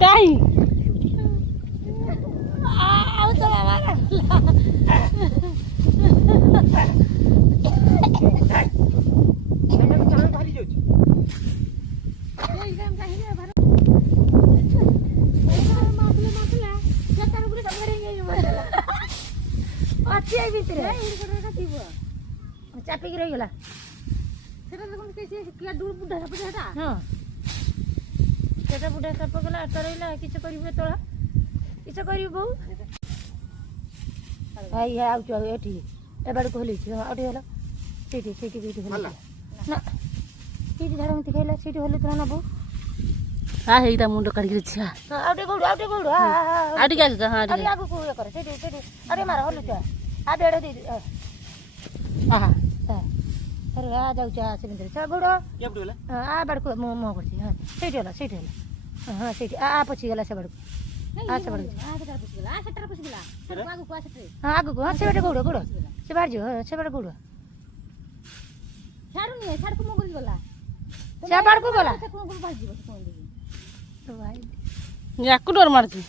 କାହିଁ ଆଉ ତ ମାମା ଚାପିକି ରହିଗଲା ସେଟା ବୁଢା ସାପ ସେଟା ହଁ ସେଟା ବୁଢା ସାପ ଗଲା ଆଟ ରହିଲା କିଛି କରିବୁ ଏତଳା କିଛି କରିବୁ ବୋଉ ଆଉଛୁ ଆଉ ଏଠି ଏବାଡ଼କୁ ହଲେଇଛି ଆଉ ଟିକେ ହେଲା ସେଇଠି ସେଇଠି ସେଇଠି ହେଲା ନା ସେଇଠି ଝାଡ଼ା ମୁତି ଖାଇଲା ସେଇଠି ହଲେଇଥିଲା ନା ବୋଉ ହେଇଟା ମୁଣ୍ଡ କାଢିକି ଅଛି ଆଉ ଟିକେ ଗୌଡ଼ ଆଉ ଟିକେ ଗୌଡ଼ ଆଉ ଟିକେ ଆଗକୁ ହଁ ଟିକେ ଆଗକୁ ଇଏ କରେ ସେଇଠି ସେଇଠି ଆଉ ଟିକେ ମାର ହଲୁଛ ଆଉ ଟିକେ ଦେଇ ଆହା अरे आ जाऊ सेମିତି ସେ ଗୋଡ଼ ଆ ବାଡ଼କୁ ମୁହଁ କରିଛି ହଁ ସେଇଠି ହେଲା ହଁ ସେଇଠି ପଚିଗଲା ସେ ବାଡ଼କୁ ସେ ବାଡ଼କୁ ହଁ ଆଗକୁ ହଁ ସେ ବାଟେ ଗୋଡ଼ ଗୋଡ଼ ସେ ବାହାରିଯିବ ସେ ବାଟେ ଗୋଡ଼ ସେ ବାଡ଼କୁ ଗଲା ୟାକୁ ଡର ମାରୁଛି